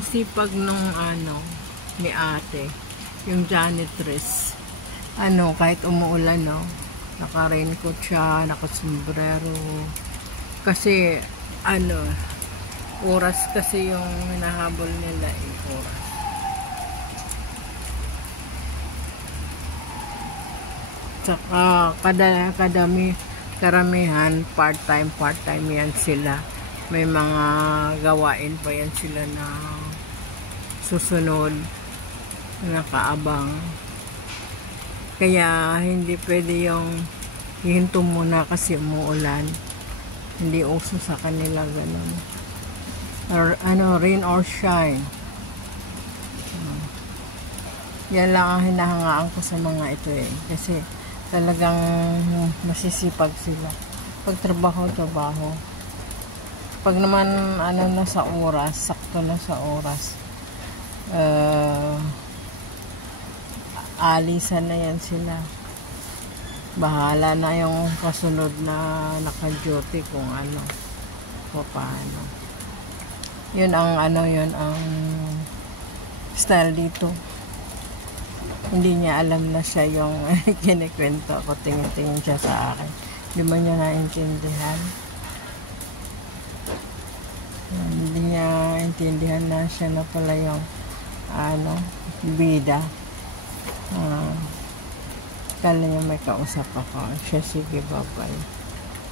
Sipag nung ni ate, yung janitress. Kahit umuulan, no? Naka-raincoat siya, naka-sombrero. Kasi, oras kasi yung hinahabol nila, oras. Tsaka, karamihan, part-time yan sila. May mga gawain pa yan sila na susunod, nakaabang. Kaya hindi pwede yung hihinto muna kasi umuulan. Hindi uso sa kanila ganun. Or, rain or shine. Yan lang ang hinahangaan ko sa mga ito kasi talagang masisipag sila. Pag trabaho. Pag naman na sa oras, sakto na sa oras, alisan na yan sila. Bahala na yung kasunod na naka-duty kung paano. Yun ang style dito. Hindi niya alam na siya yung kinikwento ako, tingin-tingin siya sa akin. Hindi man niya naintindihan. Hindi niya intindihan na siya na pala yung bida. Kala niya may kausap ako. Siya, sige, bye-bye.